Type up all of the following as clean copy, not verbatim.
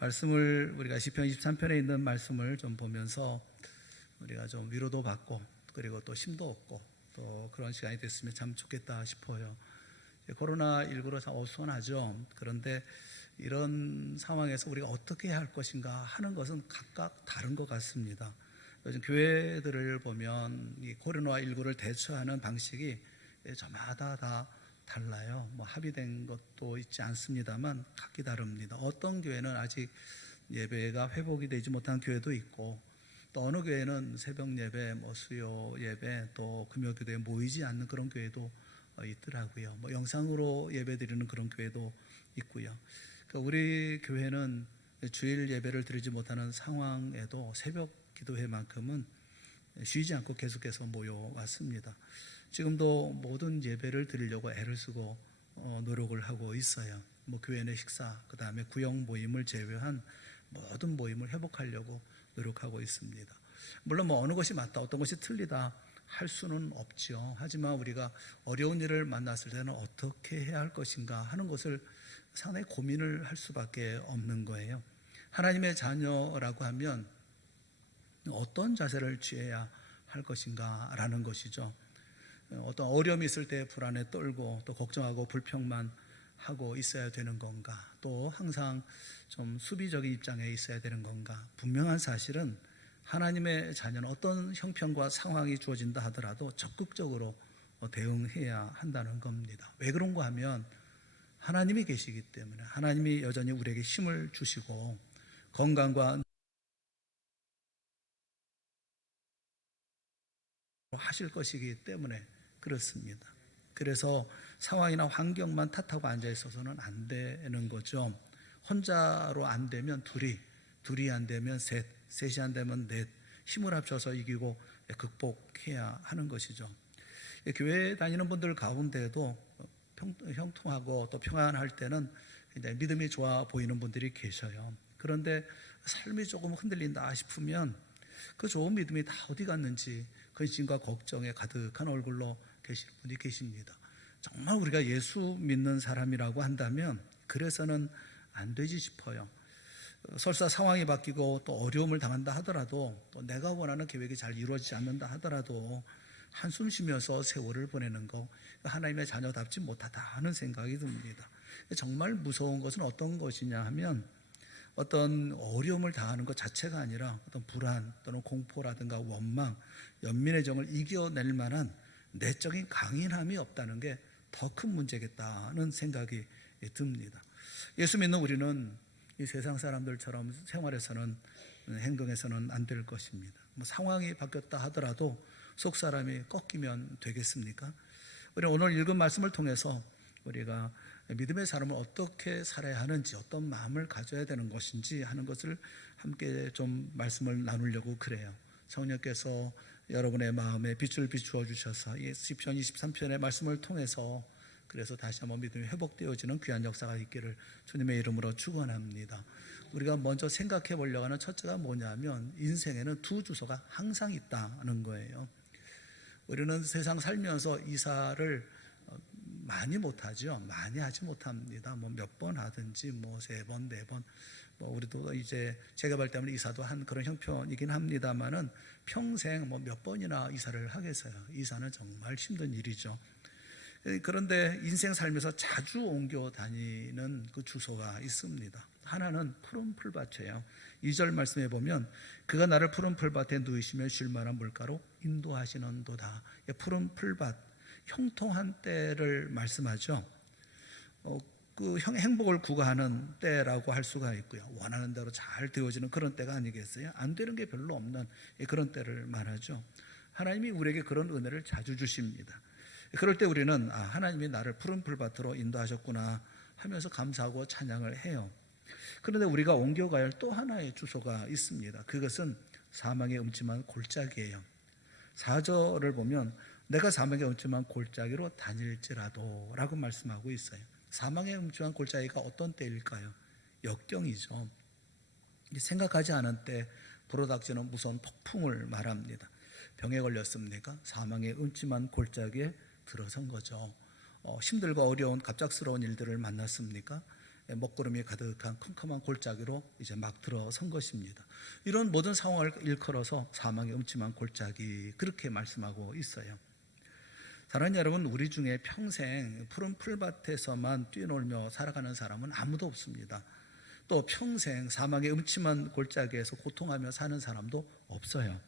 말씀을 우리가 시편 23편에 있는 말씀을 좀 보면서 우리가 좀 위로도 받고 그리고 또 힘도 얻고 또 그런 시간이 됐으면 참 좋겠다 싶어요. 코로나19로 참 어수선하죠. 그런데 이런 상황에서 우리가 어떻게 해야 할 것인가 하는 것은 각각 다른 것 같습니다. 요즘 교회들을 보면 이 코로나19를 대처하는 방식이 저마다 다 달라요. 합의된 것도 있지 않습니다만 각기 다릅니다. 어떤 교회는 아직 예배가 회복이 되지 못한 교회도 있고, 또 어느 교회는 새벽 예배, 수요 예배, 또 금요 기도에 모이지 않는 그런 교회도 있더라고요. 영상으로 예배 드리는 그런 교회도 있고요. 그러니까 우리 교회는 주일 예배를 드리지 못하는 상황에도 새벽 기도회만큼은 쉬지 않고 계속해서 모여왔습니다. 지금도 모든 예배를 드리려고 애를 쓰고 노력을 하고 있어요. 교회 내 식사, 그 다음에 구역 모임을 제외한 모든 모임을 회복하려고 노력하고 있습니다. 물론 어느 것이 맞다, 어떤 것이 틀리다 할 수는 없죠. 하지만 우리가 어려운 일을 만났을 때는 어떻게 해야 할 것인가 하는 것을 상당히 고민을 할 수밖에 없는 거예요. 하나님의 자녀라고 하면 어떤 자세를 취해야 할 것인가 라는 것이죠. 어떤 어려움이 있을 때 불안에 떨고 또 걱정하고 불평만 하고 있어야 되는 건가, 또 항상 좀 수비적인 입장에 있어야 되는 건가. 분명한 사실은 하나님의 자녀는 어떤 형편과 상황이 주어진다 하더라도 적극적으로 대응해야 한다는 겁니다. 왜 그런가 하면 하나님이 계시기 때문에, 하나님이 여전히 우리에게 힘을 주시고 건강과 하실 것이기 때문에 그렇습니다. 그래서 상황이나 환경만 탓하고 앉아 있어서는 안 되는 거죠. 혼자로 안 되면 둘이 안 되면 셋이 안 되면 넷, 힘을 합쳐서 이기고 극복해야 하는 것이죠. 교회 다니는 분들 가운데도 형통하고 또 평안할 때는 믿음이 좋아 보이는 분들이 계셔요. 그런데 삶이 조금 흔들린다 싶으면 그 좋은 믿음이 다 어디 갔는지 근심과 걱정에 가득한 얼굴로 계실 분이 계십니다. 정말 우리가 예수 믿는 사람이라고 한다면 그래서는 안 되지 싶어요. 설사 상황이 바뀌고 또 어려움을 당한다 하더라도, 또 내가 원하는 계획이 잘 이루어지지 않는다 하더라도 한숨 쉬면서 세월을 보내는 거, 하나님의 자녀답지 못하다 하는 생각이 듭니다. 정말 무서운 것은 어떤 것이냐 하면 어떤 어려움을 당하는 것 자체가 아니라 어떤 불안 또는 공포라든가 원망, 연민의 정을 이겨낼 만한 내적인 강인함이 없다는 게 더 큰 문제겠다는 생각이 듭니다. 예수 믿는 우리는 이 세상 사람들처럼 생활에서는, 행동에서는 안 될 것입니다. 상황이 바뀌었다 하더라도 속 사람이 꺾이면 되겠습니까? 우리 오늘 읽은 말씀을 통해서 우리가 믿음의 삶을 어떻게 살아야 하는지, 어떤 마음을 가져야 되는 것인지 하는 것을 함께 좀 말씀을 나누려고 그래요. 성령께서 여러분의 마음에 빛을 비추어 주셔서 이 시편 23편의 말씀을 통해서 그래서 다시 한번 믿음이 회복되어지는 귀한 역사가 있기를 주님의 이름으로 축원합니다. 우리가 먼저 생각해 보려고 하는 첫째가 뭐냐면, 인생에는 두 주소가 항상 있다는 거예요. 우리는 세상 살면서 이사를 많이 못하죠. 많이 하지 못합니다. 몇 번 하든지 3번, 4번. 우리도 이제 재개발 때문에 이사도 한 그런 형편이긴 합니다만은 평생 몇 번이나 이사를 하겠어요. 이사는 정말 힘든 일이죠. 그런데 인생 살면서 자주 옮겨 다니는 그 주소가 있습니다. 하나는 푸른 풀밭이에요. 2절 말씀해 보면 그가 나를 푸른 풀밭에 누이시며 쉴 만한 물가로 인도하시는도다. 푸른 풀밭, 형통한 때를 말씀하죠. 그 행복을 구가하는 때라고 할 수가 있고요. 원하는 대로 잘 되어지는 그런 때가 아니겠어요? 안 되는 게 별로 없는 그런 때를 말하죠. 하나님이 우리에게 그런 은혜를 자주 주십니다. 그럴 때 우리는 하나님이 나를 푸른 풀밭으로 인도하셨구나 하면서 감사하고 찬양을 해요. 그런데 우리가 옮겨가야 할 또 하나의 주소가 있습니다. 그것은 사망의 음침한 골짜기예요. 4절을 보면 내가 사망의 음침한 골짜기로 다닐지라도 라고 말씀하고 있어요. 사망의 음침한 골짜기가 어떤 때일까요? 역경이죠. 생각하지 않은 때 불어닥치는 무서운 폭풍을 말합니다. 병에 걸렸습니까? 사망의 음침한 골짜기에 들어선 거죠. 힘들고 어려운 갑작스러운 일들을 만났습니까? 먹구름이 가득한 컴컴한 골짜기로 이제 막 들어선 것입니다. 이런 모든 상황을 일컬어서 사망의 음침한 골짜기 그렇게 말씀하고 있어요. 사랑하는 여러분, 우리 중에 평생 푸른 풀밭에서만 뛰놀며 살아가는 사람은 아무도 없습니다. 또 평생 사망의 음침한 골짜기에서 고통하며 사는 사람도 없어요.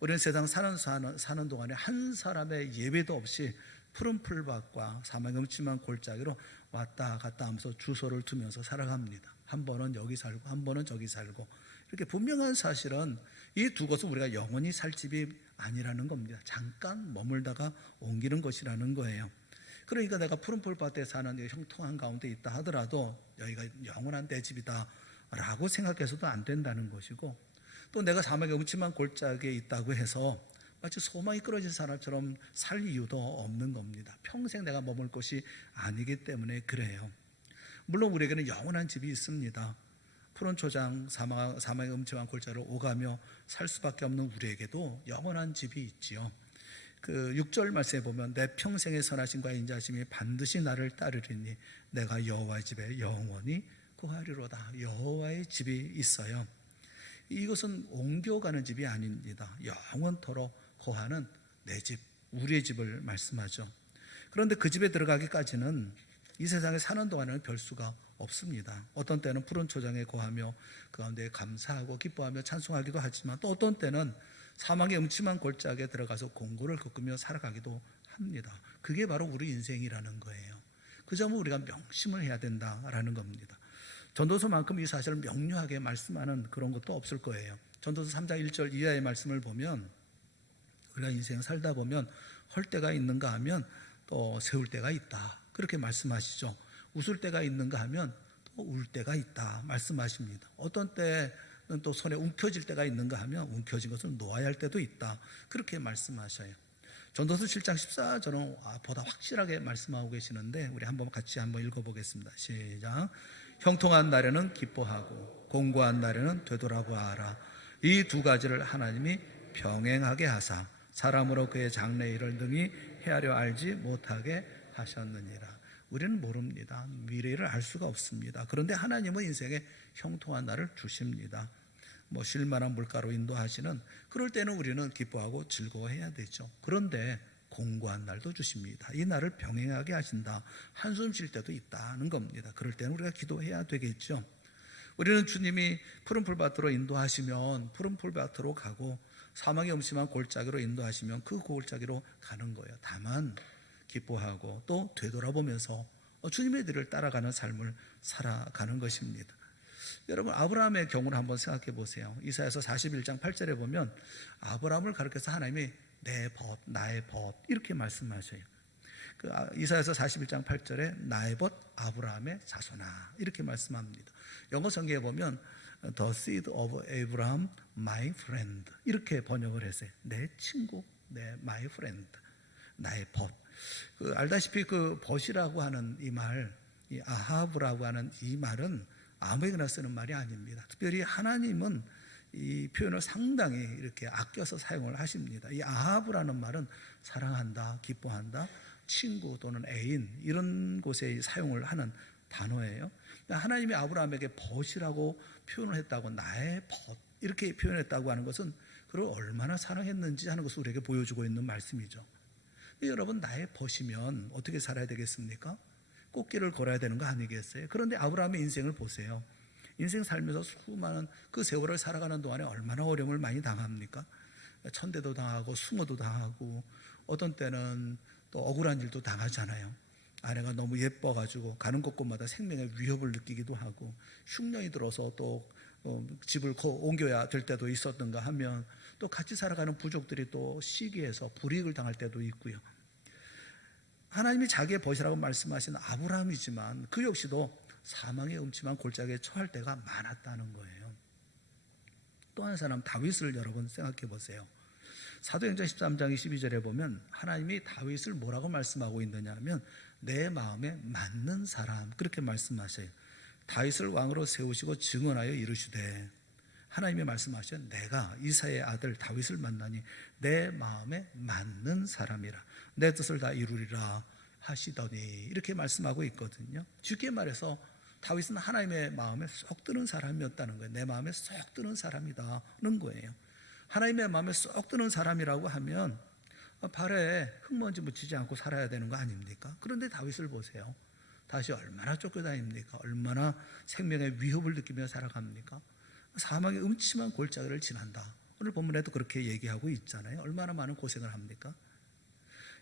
우리는 세상 사는 동안에 한 사람의 예외도 없이 푸른 풀밭과 사망의 음침한 골짜기로 왔다 갔다 하면서 주소를 두면서 살아갑니다. 한 번은 여기 살고 한 번은 저기 살고, 이렇게 분명한 사실은 이 두 곳은 우리가 영원히 살 집이 아니라는 겁니다. 잠깐 머물다가 옮기는 것이라는 거예요. 그러니까 내가 푸른 풀밭에 사는 형통한 가운데 있다 하더라도 여기가 영원한 내 집이다 라고 생각해서도 안 된다는 것이고, 또 내가 사막의 음침한 골짜기에 있다고 해서 마치 소망이 끊어진 사람처럼 살 이유도 없는 겁니다. 평생 내가 머물 곳이 아니기 때문에 그래요. 물론 우리에게는 영원한 집이 있습니다. 푸른 초장 사막의 음침한 골짜기를 오가며 살 수밖에 없는 우리에게도 영원한 집이 있지요. 그 6절 말씀에 보면 내 평생의 선하심과 인자심이 반드시 나를 따르리니 내가 여호와의 집에 영원히 거하리로다. 여호와의 집이 있어요. 이것은 옮겨가는 집이 아닙니다. 영원토록 거하는 내 집, 우리의 집을 말씀하죠. 그런데 그 집에 들어가기까지는 이 세상에 사는 동안에는 별 수가 없습니다. 어떤 때는 푸른 초장에 거하며 그 가운데 감사하고 기뻐하며 찬송하기도 하지만, 또 어떤 때는 사망의 음침한 골짜기에 들어가서 공고를 겪으며 살아가기도 합니다. 그게 바로 우리 인생이라는 거예요. 그 점은 우리가 명심을 해야 된다라는 겁니다. 전도서만큼 이 사실을 명료하게 말씀하는 그런 것도 없을 거예요. 전도서 3장 1절 이하의 말씀을 보면 우리가 인생 살다 보면 헐 때가 있는가 하면 또 세울 때가 있다, 그렇게 말씀하시죠. 웃을 때가 있는가 하면 또 울 때가 있다 말씀하십니다. 어떤 때는 또 손에 움켜질 때가 있는가 하면 움켜진 것을 놓아야 할 때도 있다, 그렇게 말씀하셔요. 전도서 7장 14절은 보다 확실하게 말씀하고 계시는데 우리 같이 한번 읽어보겠습니다. 시작. 형통한 날에는 기뻐하고 공고한 날에는 되돌아보아라. 이 두 가지를 하나님이 병행하게 하사 사람으로 그의 장래일을 능히 헤아려 알지 못하게 하셨느니라. 우리는 모릅니다. 미래를 알 수가 없습니다. 그런데 하나님은 인생에 형통한 날을 주십니다. 쉴 만한 물가로 인도하시는, 그럴 때는 우리는 기뻐하고 즐거워해야 되죠. 그런데 공고한 날도 주십니다. 이 날을 병행하게 하신다. 한숨 쉴 때도 있다는 겁니다. 그럴 때는 우리가 기도해야 되겠죠. 우리는 주님이 푸른 풀밭으로 인도하시면 푸른 풀밭으로 가고, 사망의 음침한 골짜기로 인도하시면 그 골짜기로 가는 거예요. 다만 기뻐하고 또 되돌아보면서 주님의 길을 따라가는 삶을 살아가는 것입니다. 여러분, 아브라함의 경우를 한번 생각해 보세요. 이사야서 41장 8절에 보면 아브라함을 가리켜서 하나님이 내 벗, 나의 벗 이렇게 말씀하셔요. 이사야서 41장 8절에 나의 벗 아브라함의 자손아 이렇게 말씀합니다. 영어 성경에 보면 The seed of Abraham, my friend 이렇게 번역을 했어요. 내 친구, 내 my friend, 나의 벗. 알다시피 그 벗이라고 하는 이 말, 이 아하브라고 하는 이 말은 아무에게나 쓰는 말이 아닙니다. 특별히 하나님은 이 표현을 상당히 이렇게 아껴서 사용을 하십니다. 이 아하브라는 말은 사랑한다, 기뻐한다, 친구 또는 애인 이런 곳에 사용을 하는 단어예요. 하나님이 아브라함에게 벗이라고 표현을 했다고, 나의 벗 이렇게 표현했다고 하는 것은 그를 얼마나 사랑했는지 하는 것을 우리에게 보여주고 있는 말씀이죠. 여러분, 나의 벗이면 어떻게 살아야 되겠습니까? 꽃길을 걸어야 되는 거 아니겠어요? 그런데 아브라함의 인생을 보세요. 인생 살면서 수많은 그 세월을 살아가는 동안에 얼마나 어려움을 많이 당합니까? 천대도 당하고 숭어도 당하고 어떤 때는 또 억울한 일도 당하잖아요. 아내가 너무 예뻐가지고 가는 곳곳마다 생명의 위협을 느끼기도 하고, 흉년이 들어서 또 집을 옮겨야 될 때도 있었던가 하면 또 같이 살아가는 부족들이 또 시기해서 불이익을 당할 때도 있고요. 하나님이 자기의 벗이라고 말씀하신 아브라함이지만 그 역시도 사망의 음침한 골짜기에 처할 때가 많았다는 거예요. 또 한 사람 다윗을 여러분 생각해 보세요. 사도행전 13장 22절에 보면 하나님이 다윗을 뭐라고 말씀하고 있느냐 하면 내 마음에 맞는 사람 그렇게 말씀하셔요. 다윗을 왕으로 세우시고 증언하여 이르시되, 하나님이 말씀하셔 내가 이사의 아들 다윗을 만나니 내 마음에 맞는 사람이라, 내 뜻을 다 이루리라 하시더니 이렇게 말씀하고 있거든요. 쉽게 말해서 다윗은 하나님의 마음에 쏙 드는 사람이었다는 거예요. 내 마음에 쏙 드는 사람이다는 거예요. 하나님의 마음에 쏙 드는 사람이라고 하면 발에 흙먼지 묻히지 않고 살아야 되는 거 아닙니까? 그런데 다윗을 보세요. 다윗이 얼마나 쫓겨다닙니까? 얼마나 생명의 위협을 느끼며 살아갑니까? 사망의 음침한 골짜기를 지난다. 오늘 본문에도 그렇게 얘기하고 있잖아요. 얼마나 많은 고생을 합니까?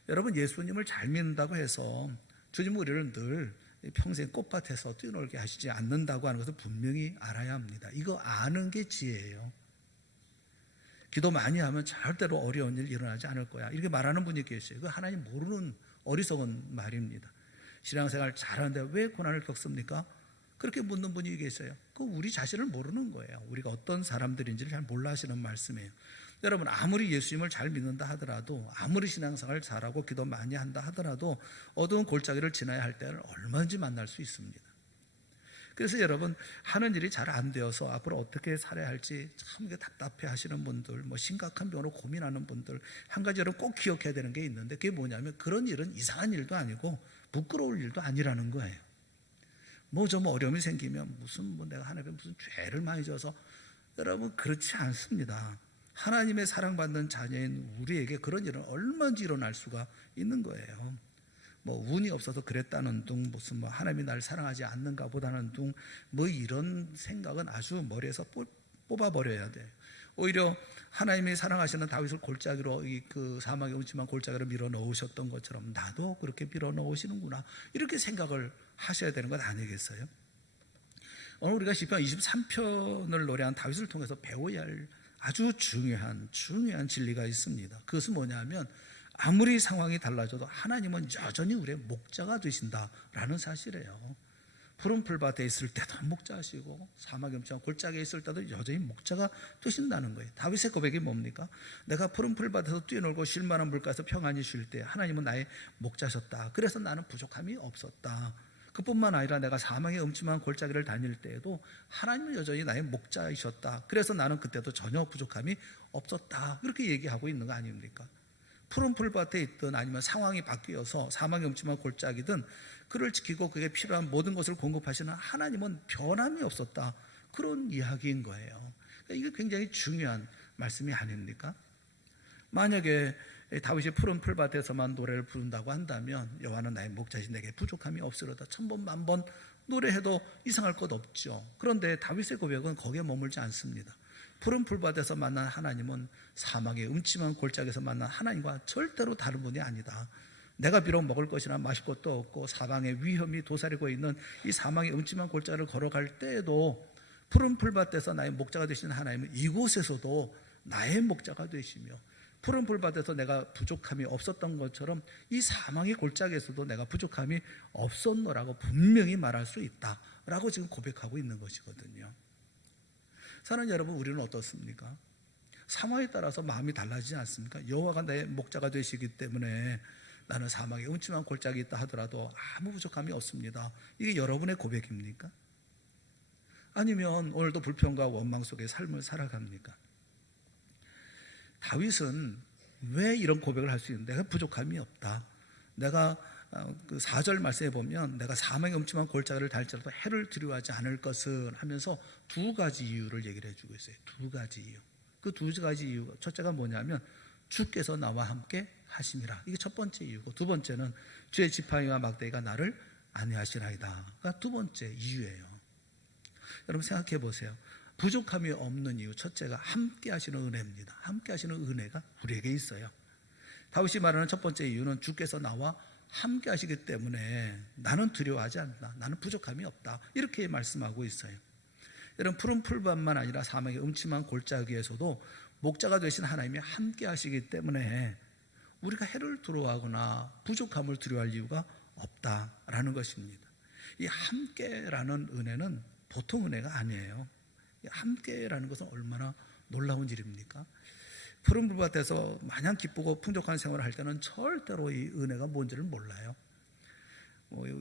여러분, 예수님을 잘 믿는다고 해서 주님은 우리를 늘 평생 꽃밭에서 뛰어놀게 하시지 않는다고 하는 것을 분명히 알아야 합니다. 이거 아는 게 지혜예요. 기도 많이 하면 절대로 어려운 일 일어나지 않을 거야, 이렇게 말하는 분이 계세요. 그 하나님 모르는 어리석은 말입니다. 신앙생활 잘하는데 왜 고난을 겪습니까? 그렇게 묻는 분이 계세요. 그 우리 자신을 모르는 거예요. 우리가 어떤 사람들인지를 잘 몰라 하시는 말씀이에요. 여러분, 아무리 예수님을 잘 믿는다 하더라도, 아무리 신앙생활을 잘하고 기도 많이 한다 하더라도 어두운 골짜기를 지나야 할 때를 얼마든지 만날 수 있습니다. 그래서 여러분, 하는 일이 잘 안 되어서 앞으로 어떻게 살아야 할지 참 답답해 하시는 분들, 심각한 병으로 고민하는 분들, 한 가지 여러분 꼭 기억해야 되는 게 있는데, 그게 뭐냐면 그런 일은 이상한 일도 아니고 부끄러울 일도 아니라는 거예요. 좀 어려움이 생기면 내가 하나님께 무슨 죄를 많이 져서, 여러분 그렇지 않습니다. 하나님의 사랑받는 자녀인 우리에게 그런 일은 얼마든지 일어날 수가 있는 거예요. 운이 없어서 그랬다는 둥, 하나님이 날 사랑하지 않는가 보다는 둥, 이런 생각은 아주 머리에서 뽑아버려야 돼요. 오히려 하나님이 사랑하시는 다윗을 골짜기로, 그 사막의 음침한 골짜기로 밀어 넣으셨던 것처럼 나도 그렇게 밀어 넣으시는구나, 이렇게 생각을 하셔야 되는 것 아니겠어요? 오늘 우리가 시편 23편을 노래한 다윗을 통해서 배워야 할 아주 중요한 진리가 있습니다. 그것은 뭐냐면, 아무리 상황이 달라져도 하나님은 여전히 우리의 목자가 되신다라는 사실이에요. 푸른 풀밭에 있을 때도 목자시고, 사막의 음침한 골짜기에 있을 때도 여전히 목자가 되신다는 거예요. 다윗의 고백이 뭡니까? 내가 푸른 풀밭에서 뛰어놀고 쉴 만한 물가에서 평안히 쉴 때 하나님은 나의 목자셨다. 그래서 나는 부족함이 없었다. 그뿐만 아니라 내가 사망의 음침한 골짜기를 다닐 때에도 하나님은 여전히 나의 목자이셨다. 그래서 나는 그때도 전혀 부족함이 없었다. 그렇게 얘기하고 있는 거 아닙니까? 푸른 풀밭에 있든 아니면 상황이 바뀌어서 사망의 음침한 골짜기든 그를 지키고 그게 필요한 모든 것을 공급하시는 하나님은 변함이 없었다. 그런 이야기인 거예요. 이게 굉장히 중요한 말씀이 아닙니까? 만약에 다윗이 푸른 풀밭에서만 노래를 부른다고 한다면, 여호와는 나의 목자시 내게 부족함이 없으로다, 천번 만번 노래해도 이상할 것 없죠. 그런데 다윗의 고백은 거기에 머물지 않습니다. 푸른 풀밭에서 만난 하나님은 사막의 음침한 골짜기에서 만난 하나님과 절대로 다른 분이 아니다. 내가 비록 먹을 것이나 마실 것도 없고 사방의 위험이 도사리고 있는 이 사막의 음침한 골짜기를 걸어갈 때에도 푸른 풀밭에서 나의 목자가 되시는 하나님은 이곳에서도 나의 목자가 되시며, 푸른 풀밭에서 내가 부족함이 없었던 것처럼 이 사망의 골짜기에서도 내가 부족함이 없었노라고 분명히 말할 수 있다라고 지금 고백하고 있는 것이거든요. 사랑하는 여러분, 우리는 어떻습니까? 상황에 따라서 마음이 달라지지 않습니까? 여호와가 내 목자가 되시기 때문에 나는 사막에 음침한 골짜기 있다 하더라도 아무 부족함이 없습니다. 이게 여러분의 고백입니까? 아니면 오늘도 불평과 원망 속에 삶을 살아갑니까? 다윗은 왜 이런 고백을 할 수 있는데, 내가 부족함이 없다. 내가 그 4절 말씀에 보면 내가 사망의 음침한 골짜기를 달지라도 해를 두려워하지 않을 것을 하면서 두 가지 이유를 얘기를 해주고 있어요. 두 가지 이유. 그 두 가지 이유가, 첫째가 뭐냐면 주께서 나와 함께 하심이라. 이게 첫 번째 이유고, 두 번째는 주의 지팡이와 막대기가 나를 안위하시나이다가 두 번째 이유예요. 여러분 생각해 보세요. 부족함이 없는 이유, 첫째가 함께 하시는 은혜입니다. 함께 하시는 은혜가 우리에게 있어요. 다윗이 말하는 첫 번째 이유는 주께서 나와 함께 하시기 때문에 나는 두려워하지 않는다. 나는 부족함이 없다. 이렇게 말씀하고 있어요. 여러분, 푸른 풀밭만 아니라 사막의 음침한 골짜기에서도 목자가 되신 하나님이 함께 하시기 때문에 우리가 해를 두려워하거나 부족함을 두려워할 이유가 없다라는 것입니다. 이 함께라는 은혜는 보통 은혜가 아니에요. 함께라는 것은 얼마나 놀라운 일입니까? 푸른 풀밭에서 마냥 기쁘고 풍족한 생활을 할 때는 절대로 이 은혜가 뭔지를 몰라요.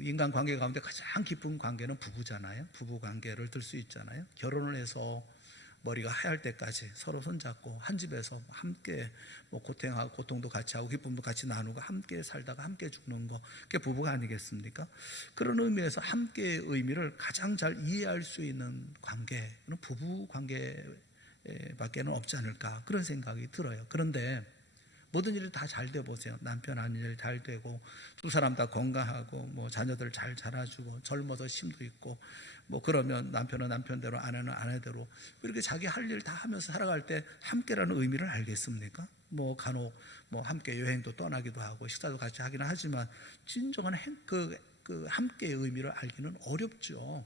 인간 관계 가운데 가장 깊은 관계는 부부잖아요. 부부 관계를 들 수 있잖아요. 결혼을 해서 머리가 하얄 때까지 서로 손잡고 한 집에서 함께 뭐 고통하고 고통도 같이 하고 기쁨도 같이 나누고 함께 살다가 함께 죽는 거, 그게 부부가 아니겠습니까? 그런 의미에서 함께의 의미를 가장 잘 이해할 수 있는 관계는 부부 관계밖에는 없지 않을까, 그런 생각이 들어요. 그런데 모든 일이 다 잘 돼 보세요. 남편 아닌 일 잘 되고 두 사람 다 건강하고 뭐 자녀들 잘 자라주고 젊어서 힘도 있고 뭐 그러면 남편은 남편대로 아내는 아내대로 이렇게 자기 할 일 다 하면서 살아갈 때 함께라는 의미를 알겠습니까? 뭐 간혹 뭐 함께 여행도 떠나기도 하고 식사도 같이 하기는 하지만 진정한 그 함께의 의미를 알기는 어렵죠.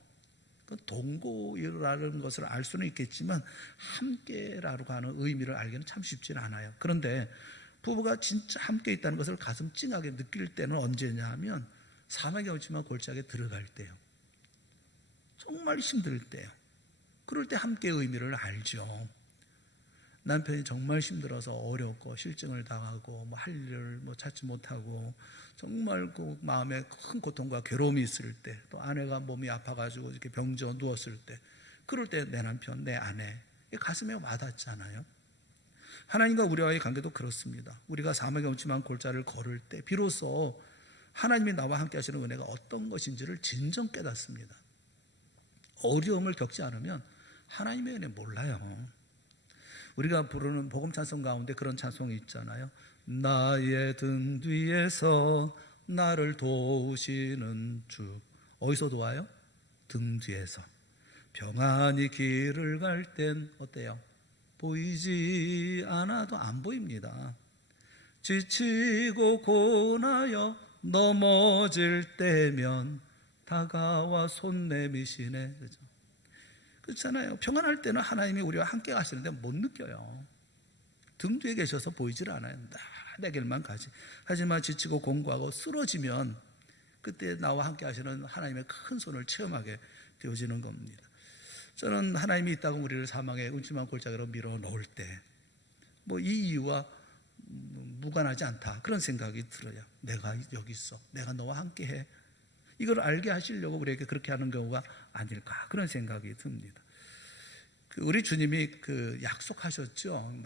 그 동거라는 것을 알 수는 있겠지만 함께라고 하는 의미를 알기는 참 쉽지는 않아요. 그런데 부부가 진짜 함께 있다는 것을 가슴 찡하게 느낄 때는 언제냐 하면 사막의 없지만 골짜기에 들어갈 때요. 정말 힘들 때요. 그럴 때 함께의 의미를 알죠. 남편이 정말 힘들어서 어렵고 실증을 당하고 뭐 할 일을 뭐 찾지 못하고 정말 그 마음에 큰 고통과 괴로움이 있을 때, 또 아내가 몸이 아파가지고 이렇게 병져 누웠을 때, 그럴 때 내 남편, 내 아내 가슴에 와닿잖아요. 하나님과 우리와의 관계도 그렇습니다. 우리가 사막의 엄침한 골짜기를 걸을 때 비로소 하나님이 나와 함께 하시는 은혜가 어떤 것인지를 진정 깨닫습니다. 어려움을 겪지 않으면 하나님의 은혜 몰라요. 우리가 부르는 복음 찬송 가운데 그런 찬송이 있잖아요. 나의 등 뒤에서 나를 도우시는 주. 어디서 도와요? 등 뒤에서. 평안히 길을 갈 땐 어때요? 보이지 않아도 안 보입니다. 지치고 고나여 넘어질 때면 다가와 손 내미시네. 그렇죠? 그렇잖아요. 평안할 때는 하나님이 우리와 함께 가시는데 못 느껴요. 등 뒤에 계셔서 보이질 않아요. 내 길만 가지. 하지만 지치고 공고하고 쓰러지면 그때 나와 함께 하시는 하나님의 큰 손을 체험하게 되어지는 겁니다. 저는 하나님이 있다고 우리를 사망의 음침한 골짜기로 밀어 넣을 때 뭐 이 이유와 무관하지 않다, 그런 생각이 들어요. 내가 여기 있어, 내가 너와 함께해, 이걸 알게 하시려고 우리에게 그렇게 하는 경우가 아닐까, 그런 생각이 듭니다. 우리 주님이 약속하셨죠.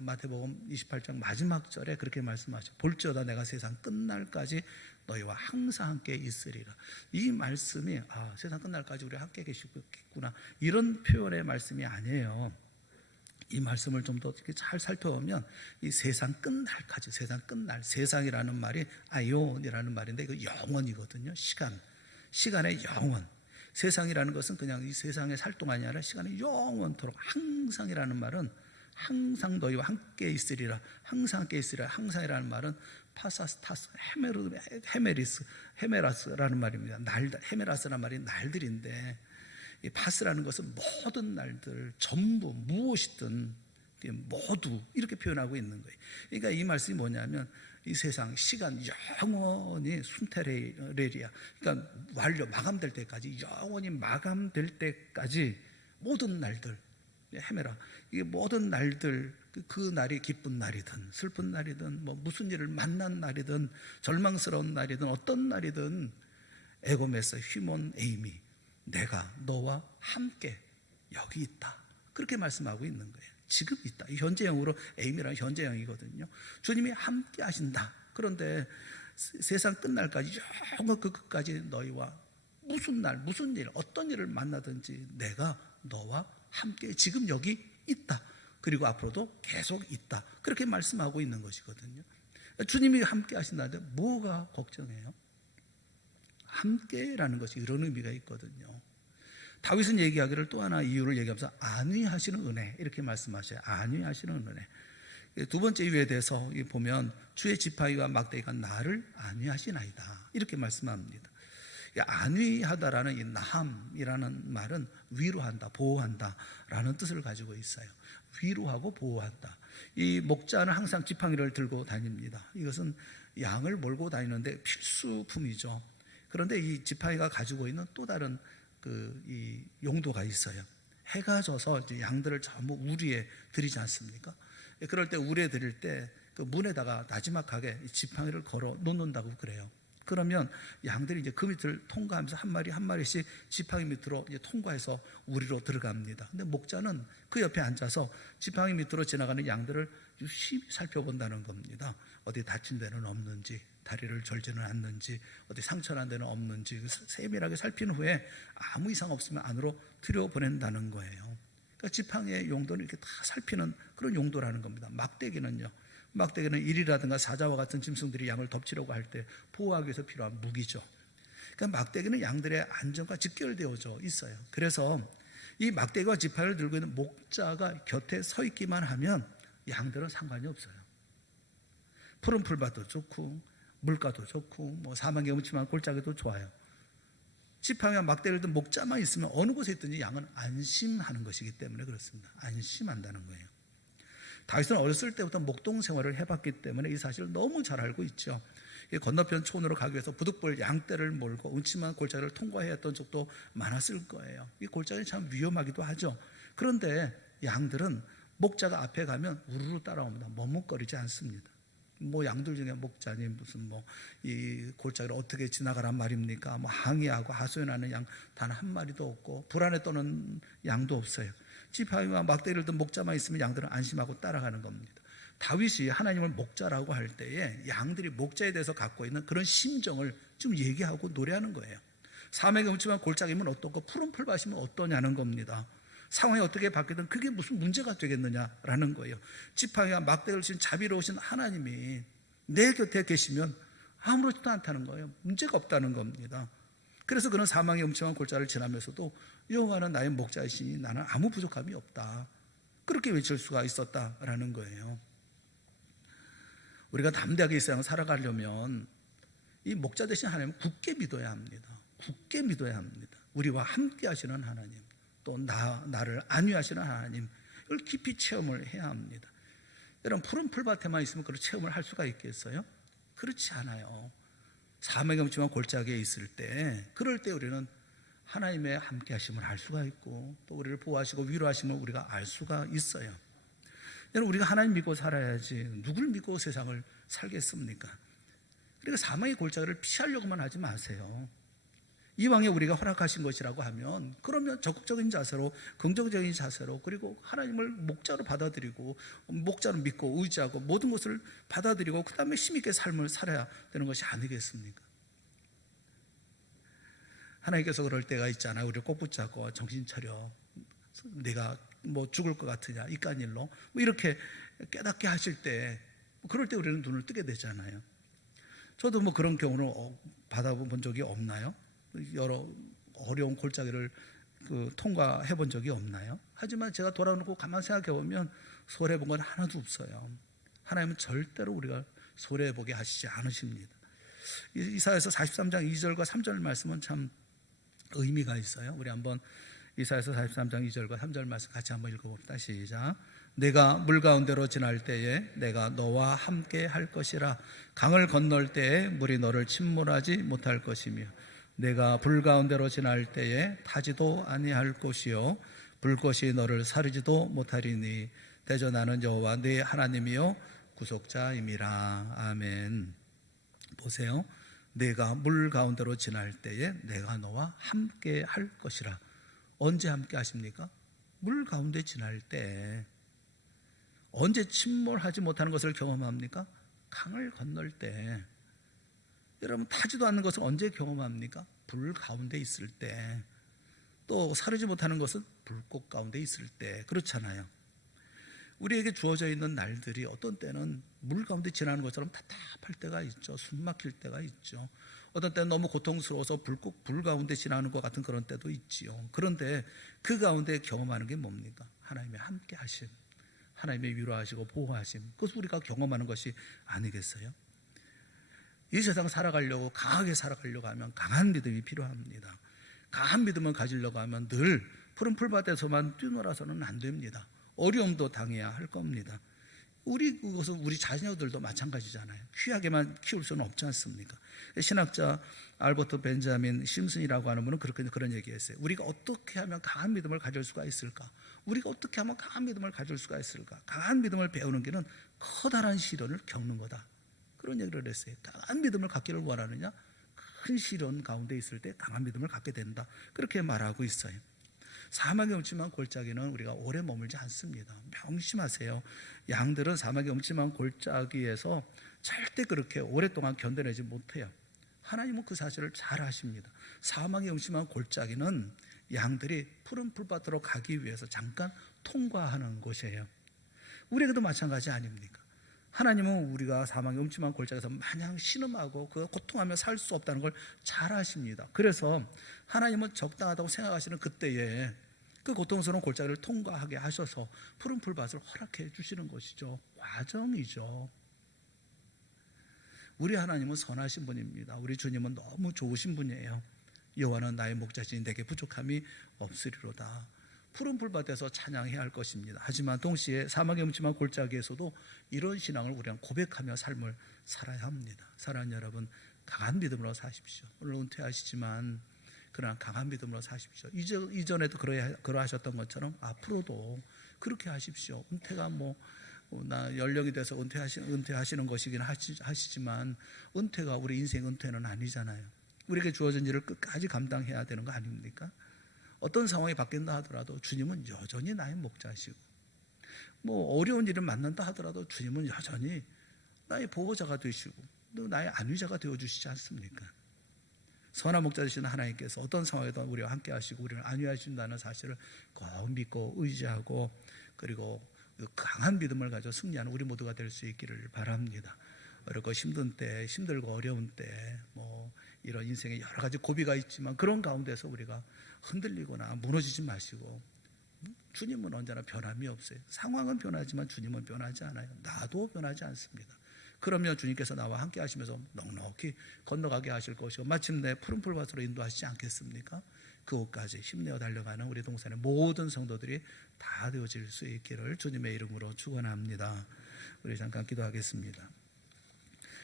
마태복음 28장 마지막 절에 그렇게 말씀하셨죠. 볼지어다 내가 세상 끝날까지 너희와 항상 함께 있으리라. 이 말씀이 세상 끝날까지 우리 함께 계시겠구나, 이런 표현의 말씀이 아니에요. 이 말씀을 좀 더 잘 살펴보면 이 세상 끝날까지, 세상 끝날, 세상이라는 말이 아이온이라는 말인데 이거 영원이거든요. 시간의 영원. 세상이라는 것은 그냥 이 세상에 살 동안이 아니라 시간의 영원토록. 항상이라는 말은 항상 너희와 함께 있으리라. 항상 함께 있으리라. 항상이라는 말은 파사스타스, 헤메라스라는 말입니다. 헤메라스라는 말이 날들인데, 이 파스라는 것은 모든 날들, 전부, 무엇이든 모두, 이렇게 표현하고 있는 거예요. 그러니까 이 말씀이 뭐냐면 이 세상 시간 영원히 순테레리아, 그러니까 마감될 때까지, 영원히 마감될 때까지 모든 날들, 헤메라, 이게 모든 날들, 그 날이 기쁜 날이든 슬픈 날이든 뭐 무슨 일을 만난 날이든 절망스러운 날이든 어떤 날이든 에고메스 휴먼 에이미, 내가 너와 함께 여기 있다, 그렇게 말씀하고 있는 거예요. 지금 있다. 현재형으로 에이미라는 현재형이거든요. 주님이 함께 하신다. 그런데 세상 끝날까지, 영원 그 끝까지 너희와 무슨 날, 무슨 일, 어떤 일을 만나든지 내가 너와 함께 지금 여기 있다. 그리고 앞으로도 계속 있다. 그렇게 말씀하고 있는 것이거든요. 주님이 함께 하신다는데 뭐가 걱정해요? 함께라는 것이 이런 의미가 있거든요. 다윗은 얘기하기를 또 하나 이유를 얘기하면서 안위하시는 은혜, 이렇게 말씀하셔요. 안위하시는 은혜. 두 번째 이유에 대해서 보면 주의 지팡이와 막대기가 나를 안위하시나이다, 이렇게 말씀합니다. 안위하다라는 이 나함이라는 말은 위로한다, 보호한다 라는 뜻을 가지고 있어요. 위로하고 보호한다. 이 목자는 항상 지팡이를 들고 다닙니다. 이것은 양을 몰고 다니는데 필수품이죠. 그런데 이 지팡이가 가지고 있는 또 다른 이 용도가 있어요. 해가 져서 이제 양들을 전부 우리에 들이지 않습니까? 그럴 때 우리에 들일 때 그 문에다가 나지막하게 지팡이를 걸어 놓는다고 그래요. 그러면 양들이 이제 그 밑을 통과하면서 한 마리 한 마리씩 지팡이 밑으로 이제 통과해서 우리로 들어갑니다. 근데 목자는 그 옆에 앉아서 지팡이 밑으로 지나가는 양들을 유심히 살펴본다는 겁니다. 어디 다친 데는 없는지, 다리를 절지는 않는지, 어디 상처난 데는 없는지 세밀하게 살핀 후에 아무 이상 없으면 안으로 들여보낸다는 거예요. 그러니까 지팡이의 용도는 이렇게 다 살피는 그런 용도라는 겁니다. 막대기는 일이라든가 사자와 같은 짐승들이 양을 덮치려고 할 때 보호하기 위해서 필요한 무기죠. 그러니까 막대기는 양들의 안전과 직결되어져 있어요. 그래서 이 막대기와 지팡이를 들고 있는 목자가 곁에 서 있기만 하면 양들은 상관이 없어요. 푸른 풀밭도 좋고 물가도 좋고 뭐 사막에 음침한 골짜기도 좋아요. 지팡이와 막대기를 든 목자만 있으면 어느 곳에 있든지 양은 안심하는 것이기 때문에 그렇습니다. 안심한다는 거예요. 다윗은 어렸을 때부터 목동 생활을 해봤기 때문에 이 사실을 너무 잘 알고 있죠. 건너편 촌으로 가기 위해서 부득불 양떼를 몰고 음침한 골짜기를 통과해야 했던 적도 많았을 거예요. 이 골짜기는 참 위험하기도 하죠. 그런데 양들은 목자가 앞에 가면 우르르 따라옵니다. 머뭇거리지 않습니다. 뭐 양들 중에 목자님 무슨 뭐 이 골짜기를 어떻게 지나가란 말입니까? 뭐 항의하고 하소연하는 양 단 한 마리도 없고 불안에 떠는 양도 없어요. 지팡이와 막대기를 든 목자만 있으면 양들은 안심하고 따라가는 겁니다. 다윗이 하나님을 목자라고 할 때에 양들이 목자에 대해서 갖고 있는 그런 심정을 좀 얘기하고 노래하는 거예요. 사막의 음침한 골짜기면 어떻고 푸른 풀밭이면 어떠냐는 겁니다. 상황이 어떻게 바뀌든 그게 무슨 문제가 되겠느냐라는 거예요. 지팡이와 막대기를 친 자비로우신 하나님이 내 곁에 계시면 아무렇지도 않다는 거예요. 문제가 없다는 겁니다. 그래서 그는 사망의 음침한 골짜기를 지나면서도 여호와는 나의 목자이시니 나는 아무 부족함이 없다. 그렇게 외칠 수가 있었다라는 거예요. 우리가 담대하게 이 세상을 살아가려면 이 목자 되신 하나님을 굳게 믿어야 합니다. 굳게 믿어야 합니다. 우리와 함께 하시는 하나님, 또 나를 안위하시는 하나님, 이걸 깊이 체험을 해야 합니다. 여러분, 푸른 풀밭에만 있으면 그런 체험을 할 수가 있겠어요? 그렇지 않아요. 사막의 음침한 골짜기에 있을 때, 그럴 때 우리는 하나님의 함께 하심을 알 수가 있고, 또 우리를 보호하시고 위로하심을 우리가 알 수가 있어요. 여러분, 우리가 하나님 믿고 살아야지 누굴 믿고 세상을 살겠습니까? 그러니까 사막의 골짜기를 피하려고만 하지 마세요. 이왕에 우리가 허락하신 것이라고 하면 그러면 적극적인 자세로, 긍정적인 자세로, 그리고 하나님을 목자로 받아들이고 목자로 믿고 의지하고 모든 것을 받아들이고 그 다음에 힘있게 삶을 살아야 되는 것이 아니겠습니까? 하나님께서 그럴 때가 있잖아요. 우리를 꼭 붙잡고 정신 차려, 내가 뭐 죽을 것 같으냐, 이깟 일로 뭐 이렇게 깨닫게 하실 때, 그럴 때 우리는 눈을 뜨게 되잖아요. 저도 뭐 그런 경우를 받아본 적이 없나요? 여러 어려운 골짜기를 통과해 본 적이 없나요? 하지만 제가 돌아놓고 가만히 생각해 보면 소홀해 본 건 하나도 없어요. 하나님은 절대로 우리가 소홀해 보게 하시지 않으십니다. 이사야서 43장 2절과 3절 말씀은 참 의미가 있어요. 우리 한번 이사야서 43장 2절과 3절 말씀 같이 한번 읽어봅시다. 시작. 내가 물 가운데로 지날 때에 내가 너와 함께 할 것이라. 강을 건널 때에 물이 너를 침몰하지 못할 것이며 내가 불 가운데로 지날 때에 타지도 아니할 것이요 불꽃이 너를 사르지도 못하리니 대저 나는 여호와 네 하나님이요 구속자임이라. 아멘. 보세요. 내가 물 가운데로 지날 때에 내가 너와 함께 할 것이라. 언제 함께 하십니까? 물 가운데 지날 때. 언제 침몰하지 못하는 것을 경험합니까? 강을 건널 때. 여러분, 타지도 않는 것을 언제 경험합니까? 불 가운데 있을 때. 또 사르지 못하는 것은 불꽃 가운데 있을 때. 그렇잖아요. 우리에게 주어져 있는 날들이 어떤 때는 물 가운데 지나는 것처럼 답답할 때가 있죠. 숨 막힐 때가 있죠. 어떤 때는 너무 고통스러워서 불 가운데 지나는 것 같은 그런 때도 있지요. 그런데 그 가운데 경험하는 게 뭡니까? 하나님의 함께 하심, 하나님의 위로하시고 보호하심, 그것을 우리가 경험하는 것이 아니겠어요? 이 세상 살아가려고, 강하게 살아가려고 하면 강한 믿음이 필요합니다. 강한 믿음을 가지려고 하면 늘 푸른 풀밭에서만 뛰놀아서는 안 됩니다. 어려움도 당해야 할 겁니다. 그것은 우리 자녀들도 마찬가지잖아요. 귀하게만 키울 수는 없지 않습니까? 신학자 알버트 벤자민 심슨이라고 하는 분은 그런 얘기했어요. 우리가 어떻게 하면 강한 믿음을 가질 수가 있을까? 우리가 어떻게 하면 강한 믿음을 가질 수가 있을까? 강한 믿음을 배우는 길은 커다란 시련을 겪는 거다. 그런 얘기를 했어요. 강한 믿음을 갖기를 원하느냐? 큰 시련 가운데 있을 때 강한 믿음을 갖게 된다. 그렇게 말하고 있어요. 사막의 음침한 골짜기는 우리가 오래 머물지 않습니다. 명심하세요. 양들은 사막의 음침한 골짜기에서 절대 그렇게 오랫동안 견뎌내지 못해요. 하나님은 그 사실을 잘 아십니다. 사막의 음침한 골짜기는 양들이 푸른 풀밭으로 가기 위해서 잠깐 통과하는 곳이에요. 우리에게도 마찬가지 아닙니까? 하나님은 우리가 사막의 음침한 골짜기에서 마냥 신음하고 그 고통하며 살 수 없다는 걸 잘 아십니다. 그래서 하나님은 적당하다고 생각하시는 그때에 그 고통스러운 골짜기를 통과하게 하셔서 푸른 풀밭을 허락해 주시는 것이죠. 과정이죠. 우리 하나님은 선하신 분입니다. 우리 주님은 너무 좋으신 분이에요. 여호와는 나의 목자시니 내게 부족함이 없으리로다. 푸른 풀밭에서 찬양해야 할 것입니다. 하지만 동시에 사막의 음침한 골짜기에서도 이런 신앙을 우리는 고백하며 삶을 살아야 합니다. 사랑하는 여러분, 강한 믿음으로 사십시오. 오늘 은퇴하시지만 그러나 강한 믿음으로 사십시오. 이전에도 그러하셨던 것처럼 앞으로도 그렇게 하십시오. 은퇴가 나 연령이 돼서 은퇴하시는 것이긴 하시지만 은퇴가 우리 인생 은퇴는 아니잖아요. 우리에게 주어진 일을 끝까지 감당해야 되는 거 아닙니까? 어떤 상황이 바뀐다 하더라도 주님은 여전히 나의 목자시고, 어려운 일을 만난다 하더라도 주님은 여전히 나의 보호자가 되시고 또 나의 안위자가 되어주시지 않습니까? 선한 목자 되시는 하나님께서 어떤 상황에도 우리와 함께 하시고 우리를 안위하신다는 사실을 꼭 믿고 의지하고, 그리고 강한 믿음을 가지고 승리하는 우리 모두가 될 수 있기를 바랍니다. 어렵고 힘든 때, 힘들고 어려운 때, 이런 인생에 여러 가지 고비가 있지만 그런 가운데서 우리가 흔들리거나 무너지지 마시고, 주님은 언제나 변함이 없어요. 상황은 변하지만 주님은 변하지 않아요. 나도 변하지 않습니다. 그러면 주님께서 나와 함께 하시면서 넉넉히 건너가게 하실 것이고 마침내 푸른 풀밭으로 인도하시지 않겠습니까? 그곳까지 힘내어 달려가는 우리 동산의 모든 성도들이 다 되어질 수 있기를 주님의 이름으로 축원합니다. 우리 잠깐 기도하겠습니다.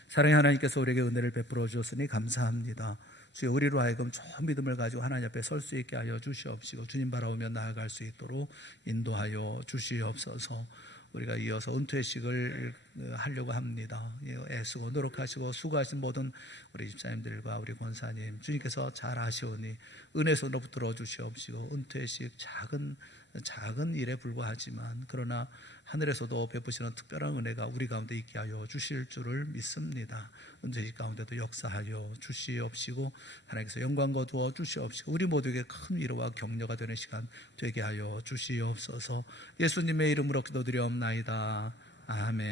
사랑의 하나님께서 우리에게 은혜를 베풀어 주셨으니 감사합니다. 주여, 우리로 하여금 좋은 믿음을 가지고 하나님 앞에 설 수 있게 하여 주시옵시고 주님 바라보며 나아갈 수 있도록 인도하여 주시옵소서. 우리가 이어서 은퇴식을 하려고 합니다. 애쓰고 노력하시고 수고하신 모든 우리 집사님들과 우리 권사님, 주님께서 잘 아시오니 은혜 손으로 붙들어 주시옵시고, 은퇴식 작은 일에 불과하지만 그러나 하늘에서도 베푸시는 특별한 은혜가 우리 가운데 있게 하여 주실 줄을 믿습니다. 은퇴식 가운데도 역사하여 주시옵시고 하나님께서 영광 거두어 주시옵시고 우리 모두에게 큰 위로와 격려가 되는 시간 되게 하여 주시옵소서. 예수님의 이름으로 기도드리옵나이다. 아멘.